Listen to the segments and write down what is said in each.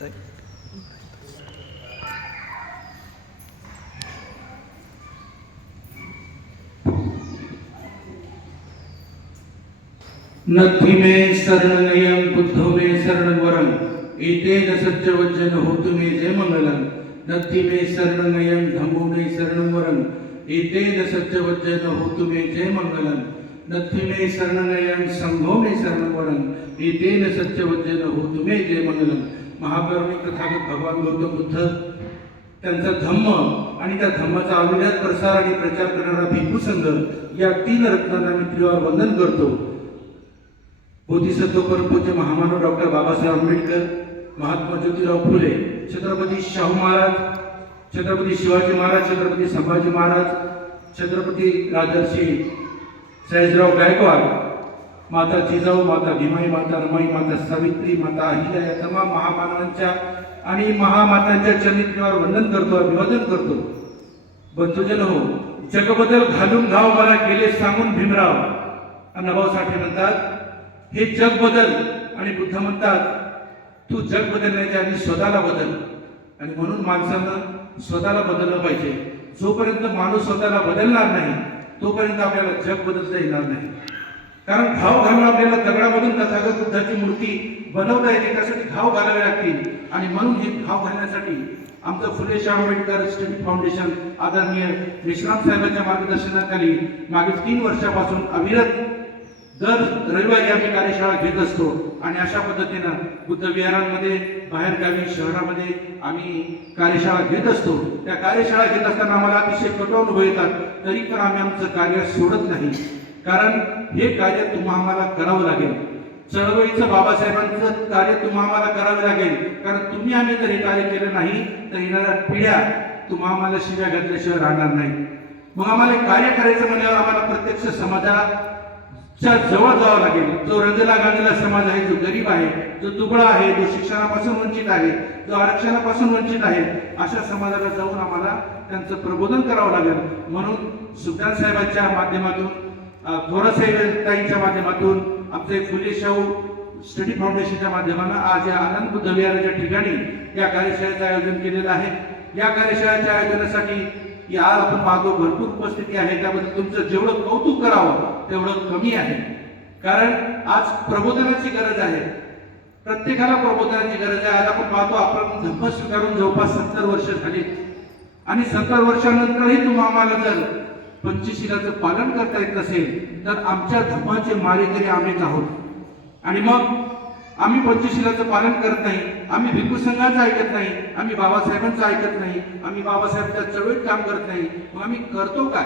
नथी में शरण नयं बुद्धो में शरण वरं एतेन सच्च वचन होतु में जय मंगलम। नथी में शरण नयं धम्मो में शरण वरं एतेन सच्च वचन होतु में जय मंगलम। नथी में शरण नयं संघो में शरण वरं एतेन सच्च वचन होतु में जय मंगलम। महाकारुणिक तथागत भगवान गौतम बुद्ध त्यांचा धम्म आणि त्या धम्माचा अविरत प्रसार आणि प्रचार करणारा भिक्खू संघ या तीन रत्नांना मी त्रिवार वंदन करतो। बोधिसत्व परमपूज्य महामानव डॉक्टर बाबासाहेब आंबेडकर, महात्मा ज्योतिराव फुले, छत्रपती शाहू महाराज, छत्रपती शिवाजी महाराज, छत्रपती संभाजी महाराज, छत्रपती राजर्षी सयाजीराव गायकवाड, माता जिजाऊ, माता भीमाई, माता रमाई, माता सावित्री, माता अहिल्या या तमाम महामानवांच्या आणि महामातांच्या चरणी त्रिवार वंदन करतो, अभिवादन करतो। बंधुजन हो, जगबदल घालून घाव मला गेले सांगून भीमराव। अण्णाभाऊ साठे म्हणतात हे जग बदल, आणि बुद्ध म्हणतात तू जग बदलण्याच्या आधी स्वतःला बदल। आणि म्हणून माणसानं स्वतःला बदललं पाहिजे। जोपर्यंत माणूस स्वतःला बदलणार नाही तोपर्यंत आपल्याला जग बदलता येणार नाही। कारण घाव घालून आपल्याला दगडामधून तथागत बुद्धाची मूर्ती बनवता येते, त्यासाठी घाव घालावे लागतील। आणि म्हणून हे घाव घालण्यासाठी आमचं फुले शाहू आंबेडकर स्टडी फाउंडेशन आदरणीय विश्राम साहेबांच्या मार्गदर्शनाखाली मागील 3 वर्षापासून अविरत दर रविवारी आम्ही कार्यशाळा घेत असतो। आणि अशा पद्धतीनं बुद्ध विहारांमध्ये, बाहेर गावी, शहरामध्ये आम्ही कार्यशाळा घेत असतो। त्या कार्यशाळा घेत असताना आम्हाला अतिशय कठोर अनुभव येतात, तरी पण आम्ही आमचं कार्य सोडत नाही। कारण हे कार्य तुम्हा आम्हाला करावं लागेल। चळवळीचं बाबासाहेबांचं कार्य तुम्हा आम्हाला करावं लागेल। कारण तुम्ही आम्ही जर हे कार्य केलं नाही तर येणाऱ्या पिढ्या तुम्हा आम्हाला शिव्या घातल्याशिवाय राहणार नाही। मग आम्हाला कार्य करायचं म्हणल्यावर आम्हाला प्रत्यक्ष समाजाच्या जवळ जावं लागेल। जो रंजला गांजला समाज आहे, जो गरीब आहे, जो दुबळा आहे, जो शिक्षणापासून वंचित आहे, जो आरक्षणापासून वंचित आहे, अशा समाजाला जाऊन आम्हाला त्यांचं प्रबोधन करावं लागेल। म्हणून सुलतान साहेबांच्या माध्यमातून, थोरासाहेबांच्या माध्यमातून, आमचे फुले शाहू स्टडी फाउंडेशनच्या माध्यमातून आज या आनंद बुद्ध विहाराच्या ठिकाणी या कार्यशाळेचं आयोजन केलेलं आहे। या कार्यशाळेच्या आयोजनासाठी या आपण पाहतो भरपूर उपस्थिती आहे, त्याबद्दल तुमचं जेवढं कौतुक करावं तेवढं कमी आहे। कारण आज प्रबोधनाची गरज आहे, प्रत्येकाला प्रबोधनाची गरज आहे। आज आपण पाहतो आपण धम्म स्वीकारून जवळपास 70 वर्ष झाली, आणि 70 वर्षानंतरही तुम्हा आम्हाला जर पंचशीलाचं पालन करता येत नसेल तर आमच्या धम्माचे मारेकरी आम्हीच आहोत। आणि मग आम्ही पंचशीलाचं पालन करत नाही, आम्ही भिक्खू संघाचं ऐकत नाही, आम्ही बाबासाहेबांचं ऐकत नाही, आम्ही बाबासाहेबांच्या चळवळीत काम करत नाही, मग आम्ही करतो काय?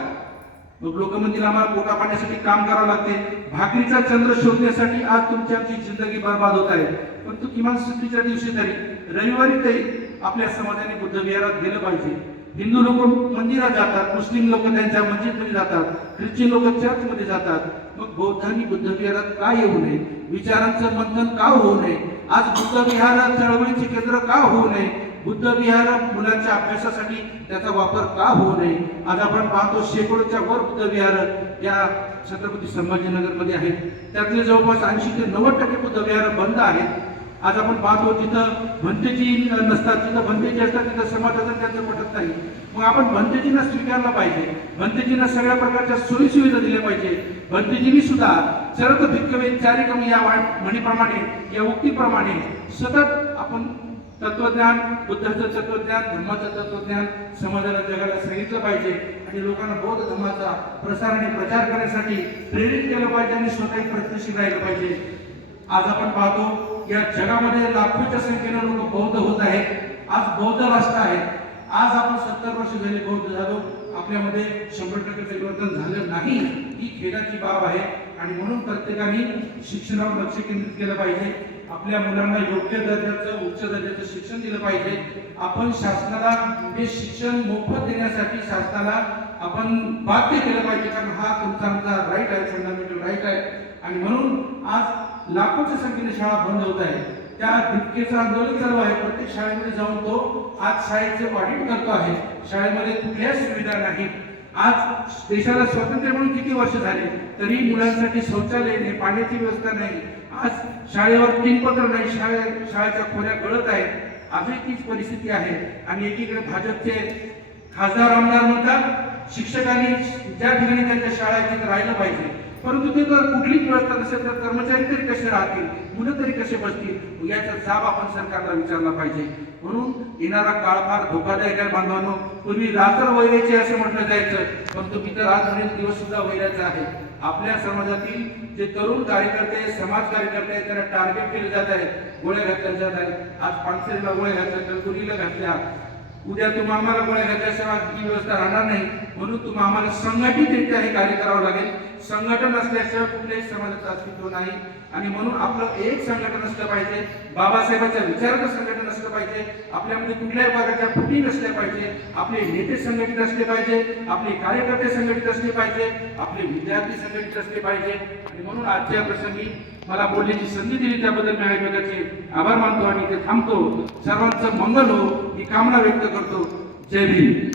मग लोक म्हणतील आम्हाला पोटा पाण्यासाठी काम करावं लागते, भाकरीचा चंद्र शोधण्यासाठी आज तुमची आमची जिंदगी बर्बाद होत आहे। पण तू किमान सुट्टीच्या दिवशी तरी रविवारी तरी आपल्या समाजाने बुद्ध विहारात गेलं पाहिजे। हिंदू लोक मंदिरात जातात, मुस्लिम लोक त्यांच्या मस्जिदमध्ये जातात, ख्रिश्चन लोक चर्चमध्ये जातात, मग बौद्धांनी बुद्ध विहारात का येऊ नये? विचारांचं मंथन का होऊ नये? आज बुद्ध विहार चळवळीचे केंद्र का होऊ नये? बुद्ध विहार मुलांच्या अभ्यासासाठी त्याचा वापर का होऊ नये? आज आपण पाहतो शेकडोच्या वर बुद्ध विहार या छत्रपती संभाजीनगरमध्ये आहेत, त्यातले जवळपास 80 ते 90% बुद्ध विहार बंद आहेत। आज आपण पाहतो जिथं भंतेजी नसतात, जिथं भंतेजी असतात तिथं समाजाचं त्यांचं पटत नाही। मग आपण भंतेजींना स्वीकारलं पाहिजे, भंतेजींना सगळ्या प्रकारच्या सोयी सुविधा दिल्या पाहिजे। भंतेजींनी सुद्धा चरत भिक्खवे चारिकम या म्हणीप्रमाणे, या उक्तीप्रमाणे सतत आपण तत्वज्ञान, बुद्धाचं तत्वज्ञान, धम्माचं तत्वज्ञान समाजाला, जगाला सांगितलं पाहिजे। आणि लोकांना बौद्ध धर्माचा प्रसार आणि प्रचार करण्यासाठी प्रेरित केलं पाहिजे आणि स्वतःही प्रयत्नशील राहिलं पाहिजे। आज आपण पाहतो या जगामध्ये लाखोच्या संख्येने लोक बौद्ध होत आहेत, आज बौद्ध राष्ट्र आहे। आज आपण 70 वर्ष झाले बौद्ध झालो, आपल्यामध्ये 100% परिवर्तन झालं नाही, ही खेदाची बाब आहे। आणि म्हणून प्रत्येकाने शिक्षणावर लक्ष केंद्रित केलं पाहिजे, आपल्या मुलांना योग्य दर्जाचं, उच्च दर्जाचं शिक्षण दिलं पाहिजे। आपण शासनाला हे शिक्षण मोफत देण्यासाठी शासनाला आपण बाध्य केलं पाहिजे, कारण हा तुमचा आमचा राईट आहे, फंडामेंटल राईट आहे। आणि म्हणून आज लाखोच्या संख्येने शाळा बंद होत आहे, त्या भिक्खेचं आंदोलन चालू आहे। प्रत्येक शाळेमध्ये जाऊन तो आज शाळेचे ऑडिट करतो आहे, शाळेमध्ये कुठल्या सुविधा नाही। आज देशाला स्वातंत्र्य म्हणून किती वर्ष झाले तरी मुलांसाठी शौचालय नाही, पाण्याची व्यवस्था नाही, आज शाळेवर 3 पत्र नाही, शाळेच्या खोल्या गळत आहेत। आजही तीच परिस्थिती आहे. आणि एकीकडे भाजपचे खासदार आमदार म्हणतात शिक्षकांनी ज्या ठिकाणी त्यांच्या शाळा आहेत तिथे राहिलं पाहिजे, परंतु ते जर कुठलीच व्यवस्था नसेल तर कर्मचारी तरी कसे राहतील, मुलं तरी कसे बसतील, याचा जाब आपण सरकारला विचारला पाहिजे. म्हणून येणारा काळ फार धोकादायक आहे बांधवांनो. पूर्वी रात्र वैराचे असं म्हटलं जायचं, परंतु इतर आज दिवस सुद्धा वैराचा आहे. आपल्या समाजातील जे तरुण कार्यकर्ते, समाज कार्यकर्ते आहेत, त्यांना टार्गेट केले जात आहे, गोळ्या घातल्या जात आहेत. आज पानसरीला गोळ्या घातल्या, कलकुरीला घातल्या, उद्या तुम्ही आम्हाला गोळ्या घातल्याशिवाय ही व्यवस्था राहणार नाही. म्हणून तुम्ही आम्हाला संघटितरित्या हे कार्य करावं लागेल. संघटन असल्याशिवाय कुठल्याही समाजाचं अस्तित्व नाही. आणि म्हणून आपलं एक संघटन असलं पाहिजे, बाबासाहेबांच्या विचाराचं संघटन असलं पाहिजे, आपल्यामध्ये कुठल्याही प्रकारच्या फुटी नसल्या पाहिजे, आपले नेते संघटित असले पाहिजे, आपले कार्यकर्ते संघटित असले पाहिजे, आपले विद्यार्थी संघटित असले पाहिजे. आणि म्हणून आजच्या प्रसंगी मला बोलण्याची संधी दिली त्याबद्दल मी आयोजकाचे आभार मानतो आणि ते थांबतो. सर्वांचं मंगल हो ही कामना व्यक्त करतो. जय भीम.